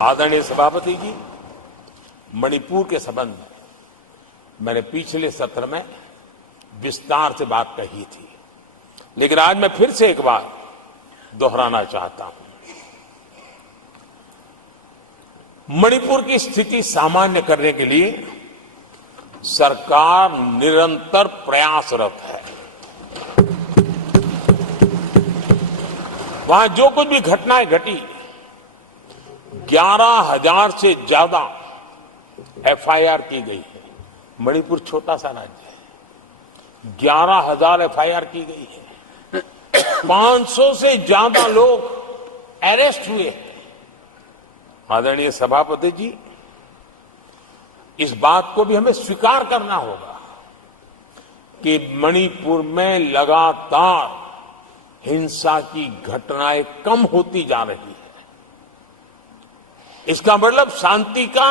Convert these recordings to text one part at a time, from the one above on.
आदरणीय सभापति जी, मणिपुर के संबंध में मैंने पिछले सत्र में विस्तार से बात कही थी, लेकिन आज मैं फिर से एक बार दोहराना चाहता हूं। मणिपुर की स्थिति सामान्य करने के लिए सरकार निरंतर प्रयासरत है। वहां जो कुछ भी घटनाएं घटी, 11,000 से ज्यादा एफआईआर की गई है। मणिपुर छोटा सा राज्य है, 11,000 एफआईआर की गई है। 500 से ज्यादा लोग अरेस्ट हुए हैं। आदरणीय सभापति जी, इस बात को भी हमें स्वीकार करना होगा कि मणिपुर में लगातार हिंसा की घटनाएं कम होती जा रही है। इसका मतलब शांति का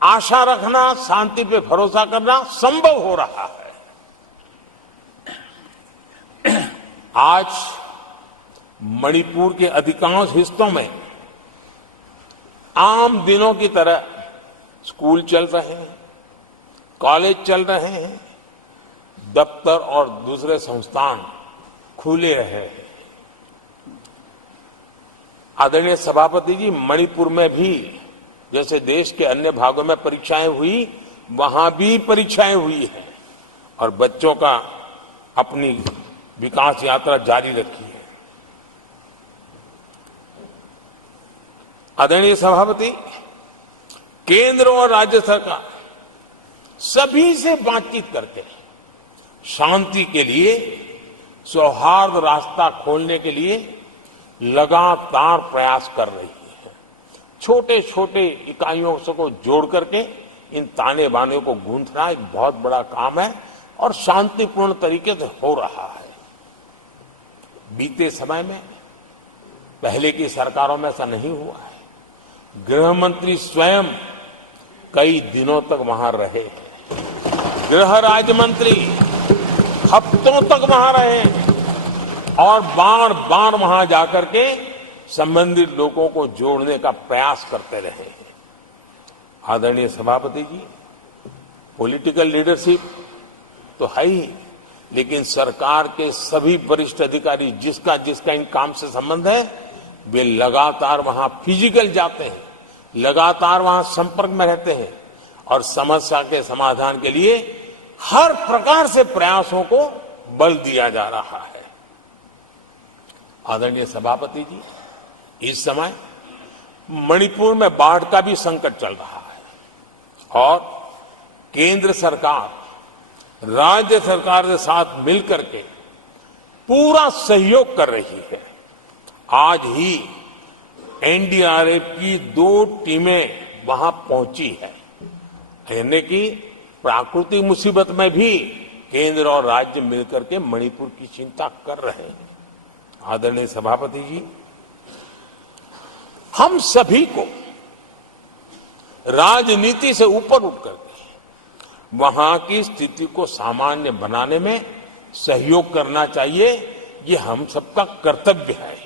आशा रखना, शांति पे भरोसा करना संभव हो रहा है। आज मणिपुर के अधिकांश हिस्सों में आम दिनों की तरह स्कूल चल रहे हैं, कॉलेज चल रहे हैं, दफ्तर और दूसरे संस्थान खुले रहे हैं। आदरणीय सभापति जी, मणिपुर में भी जैसे देश के अन्य भागों में परीक्षाएं हुई, वहां भी परीक्षाएं हुई हैं और बच्चों का अपनी विकास यात्रा जारी रखी है। आदरणीय सभापति, केंद्र और राज्य सरकार सभी से बातचीत करके शांति के लिए, सौहार्द रास्ता खोलने के लिए लगातार प्रयास कर रही है। छोटे छोटे इकाइयों को जोड़ करके इन ताने बाने को गूंथना एक बहुत बड़ा काम है और शांतिपूर्ण तरीके से हो रहा है। बीते समय में पहले की सरकारों में ऐसा नहीं हुआ है। गृह मंत्री स्वयं कई दिनों तक वहां रहे हैं, गृह राज्य मंत्री हफ्तों तक वहां रहे हैं और बार बार वहां जाकर के संबंधित लोगों को जोड़ने का प्रयास करते रहे हैं। आदरणीय सभापति जी, पॉलिटिकल लीडरशिप तो है ही, लेकिन सरकार के सभी वरिष्ठ अधिकारी जिसका जिसका इन काम से संबंध है, वे लगातार वहां फिजिकल जाते हैं, लगातार वहां संपर्क में रहते हैं और समस्या के समाधान के लिए हर प्रकार से प्रयासों को बल दिया जा रहा है। आदरणीय सभापति जी, इस समय मणिपुर में बाढ़ का भी संकट चल रहा है और केंद्र सरकार राज्य सरकार के साथ मिलकर के पूरा सहयोग कर रही है। आज ही एनडीआरएफ की 2 टीमें वहां पहुंची है, यानी कि प्राकृतिक मुसीबत में भी केंद्र और राज्य मिलकर के मणिपुर की चिंता कर रहे हैं। आदरणीय सभापति जी, हम सभी को राजनीति से ऊपर उठ करके वहां की स्थिति को सामान्य बनाने में सहयोग करना चाहिए। ये हम सबका कर्तव्य है।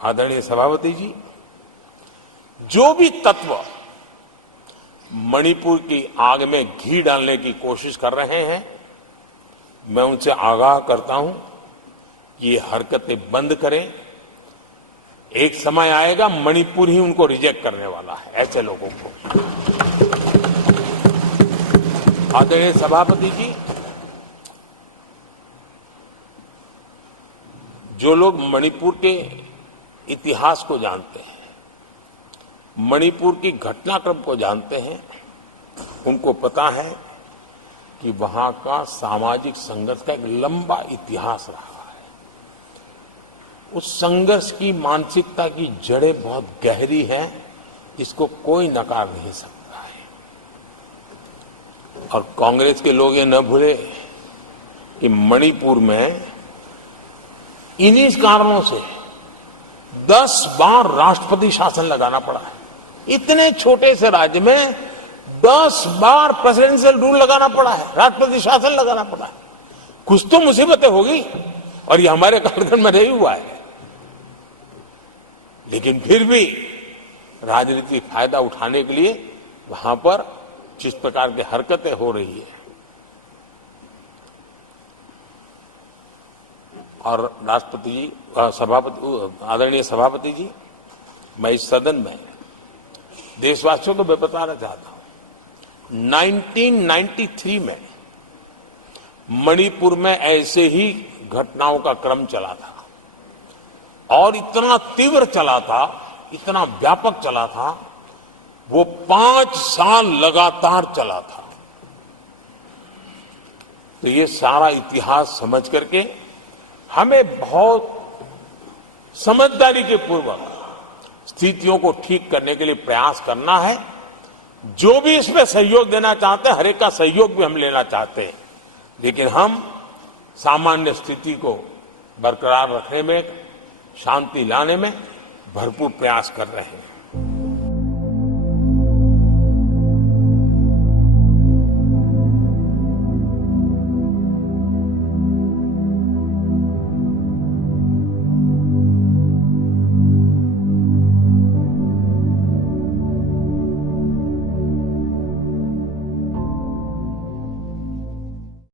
आदरणीय सभापति जी, जो भी तत्व मणिपुर की आग में घी डालने की कोशिश कर रहे हैं, मैं उनसे आगाह करता हूं कि ये हरकतें बंद करें। एक समय आएगा मणिपुर ही उनको रिजेक्ट करने वाला है, ऐसे लोगों को। आदरणीय सभापति जी, जो लोग मणिपुर के इतिहास को जानते हैं, मणिपुर की घटनाक्रम को जानते हैं, उनको पता है कि वहां का सामाजिक संघर्ष का एक लंबा इतिहास रहा है। उस संघर्ष की मानसिकता की जड़ें बहुत गहरी हैं, इसको कोई नकार नहीं सकता है। और कांग्रेस के लोग ये न भूले कि मणिपुर में इन्हीं कारणों से 10 बार राष्ट्रपति शासन लगाना पड़ा है। इतने छोटे से राज्य में 10 बार प्रेसिडेंशियल रूल लगाना पड़ा है, राष्ट्रपति शासन लगाना पड़ा है। कुछ तो मुसीबतें होगी और ये हमारे कार्यक्रम में नहीं हुआ है। लेकिन फिर भी राजनीतिक फायदा उठाने के लिए वहां पर जिस प्रकार की हरकतें हो रही है, और राष्ट्रपति जी, आदरणीय सभापति जी, मैं इस सदन में देशवासियों को मैं बताना चाहता हूं, 1993 में मणिपुर में ऐसे ही घटनाओं का क्रम चला था और इतना तीव्र चला था, इतना व्यापक चला था, वो 5 साल लगातार चला था। तो ये सारा इतिहास समझ करके हमें बहुत समझदारी के पूर्वक स्थितियों को ठीक करने के लिए प्रयास करना है। जो भी इसमें सहयोग देना चाहते हैं, हर एक का सहयोग भी हम लेना चाहते हैं, लेकिन हम सामान्य स्थिति को बरकरार रखने में, शांति लाने में भरपूर प्रयास कर रहे हैं।